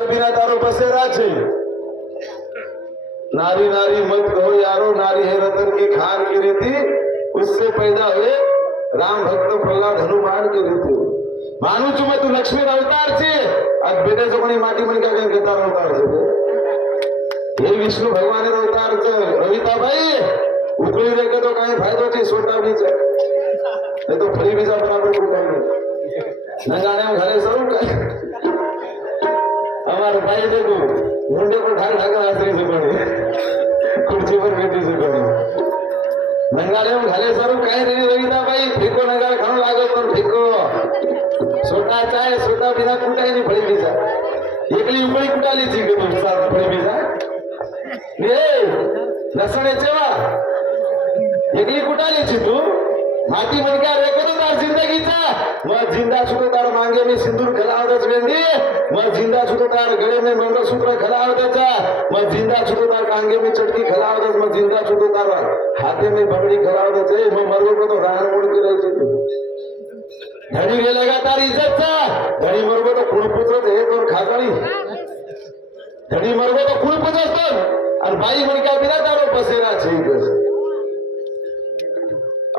बिना तारो बसेरा छे। नारी नारी मत कहो यारो, नारी है रतन की खान की रीति, उससे पैदा हुए राम भक्त प्रहलाद हनुमान की रीति। मानू छू मैं तू लक्ष्मी अवतार छे, आज बेटे जो कोणी माटी मन क्या कहीं घेता अवतार छे। हे विष्णु भगवान अवतार छे। रविता भाई उकली देखे तो कहीं फायदो छे, सोटा भी छे नहीं तो फरी बीजा बराबर उठाएंगे नगाने घरे सरू हमारे भाई देखो मुंडे पर ढाल ढाकर आश्री सुकड़ी कुर्सी पर बैठी सुकड़ी नंगाले में घाले सरू कहीं नहीं रविता भाई फेंको नगार खानो लागो तो फेंको सोटा चाहे सोटा बिना कुटाई नहीं फड़ी बीजा एकली उकड़ी कुटाली थी के तुम साथ फड़ी बीजा ये लसणे चेवा एकली कुटाली थी तू माटी मन क्या रेको तो तार जिंदगीचा मग जिंदा छुतो तार मांगे में सिंदूर खलावतच वेंदी मग जिंदा छुतो तार गळे में मंगळसूत्र खलावतचा मग जिंदा छुतो तार कांगे में चटकी खलावतच मग जिंदा छुतो तार हाथे में बगड़ी खलावतच ए मग मरलो को तो रान मोड के रही तू धड़ी गेलेगा तार इज्जतचा धड़ी मरगो तो खुळपुचत हे तोर खाकाळी धड़ी मरगो तो खुळपुचत और बाई मन क्या बिना तारो बसेरा छे बस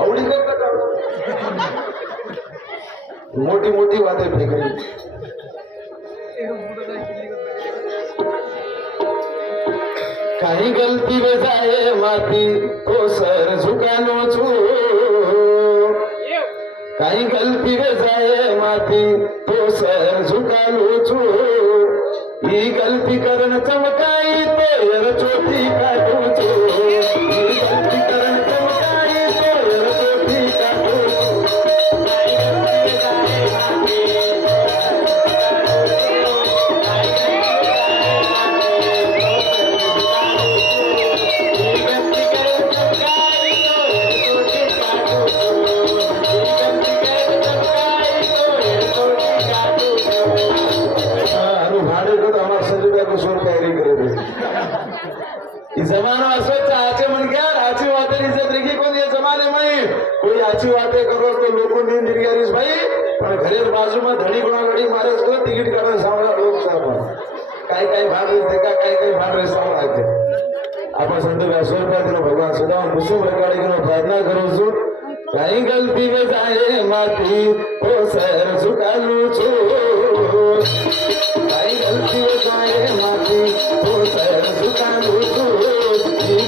आवड़ी करता मोटी मोटी बातें फेंक रही कहीं गलती में जाए माती तो सर झुकानो छू कहीं गलती में जाए माती तो सर झुकानो छू ये गलती करन चमकाई तो यार चोटी काटू छू गलती करन चमकाई तो यार चोटी काटू जमाना असोच आचे मन क्या आची बातें इज्जत रखी कोण ये जमाने में कोई आची बातें करो तो लोगों ने निर्यारिस भाई पण घरेर बाजू में धड़ी गुणा गड़ी मारे तो टिकट काढून सावळा लोक साहेब काय काय भाग देते का काय भाग रे सावळा आहे आपण संत व्यासोपात्र भगवान सदा कुसुम रकाडी करो प्रार्थना करो छु काही गलती में जाए माती तो सर झुकालू छु काही गलती में जाए माती तो सर झुकालू छु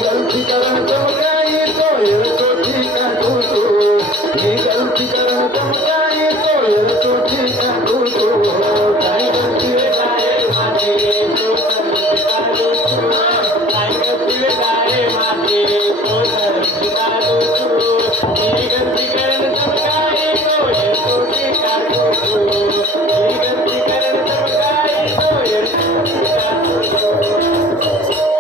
गलती करन चमकाई तो यार चोटी काटू छू ये गलती करन चमकाई तो यार चोटी काटू छू काही गलती में जाए माती तो सर झुकालू छू काही गलती में जाए माती तो सर झुकालू छू ये गलती करन चमकाई तो यार चोटी काटू छू ये गलती करन चमकाई तो यार चोटी काटू छू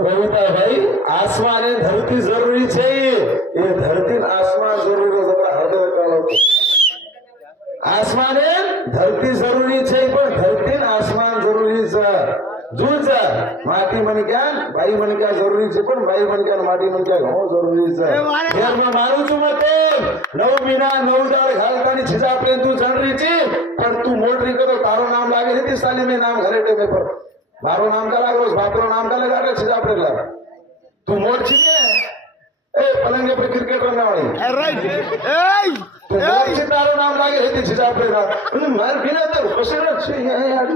रविता भाई आसमान है धरती जरूरी चाहिए ये धरती आसमान जरूरी आसमान है धरती जरूरी चाहिए पर धरती आसमान जरूरी जूझ माटी मन क्या बाई मन क्या जरूरी है पण बाई मन क्या माटी मन क्या घणो जरूरी है मैं मारू छू मत 9 महीना 9 दाड़ घालतानी छिजापले तू जणरी छी पण तू मोटरी करो तारो नाम लागे है 30 साल में नाम घरे टेमे पर मारो नाम का लागो बापरो नाम का लगा के छिजापले लगा तू मोट छी ए पलंगे पे क्रिकेट रमने वाली राइट ए तू मोट छी तारो नाम लागे है 30 छिजापले ना मार बिना तो पसंद छे यार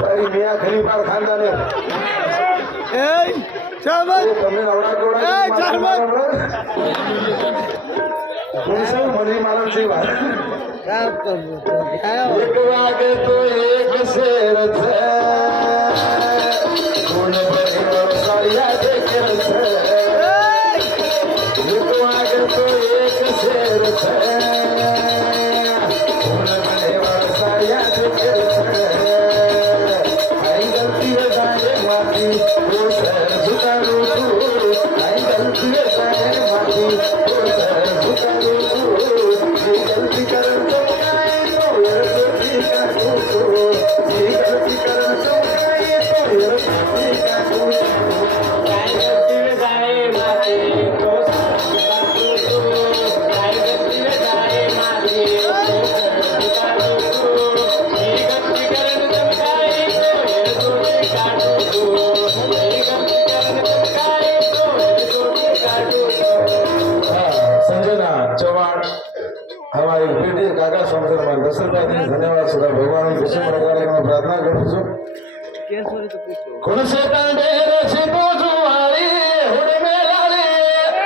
भाई मियां खलीफा खानदान है ए चल मत तुमने नवड़ा कोड़ा ए चल मत कैसे मरी मालूम से बात एक वागे तो एक शेर थे कौन बने साड़िया देखे थे एक वागे तो एक शेर थे कौन बने साड़िया देखे थे आई गलती है जाए माटी वो सर झुकालू छू आई गलती है जाए माटी वो सर झुकालू छू ये गलती करन चमकाए तो यार चोटी काटू छू ये गलती करन चमकाए तो यार चोटी काटू छू आई गलती में जाए माटी तो सर झुकालू छू आई गलती में जाए माटी तो सर झुकालू छू ये गलती करन हवा एक पेटी काका संसार दशरथ धन्यवाद सुधा भगवान विष्णु प्रार्थना करूँ કેસ વાળી તો પૂછો कुण से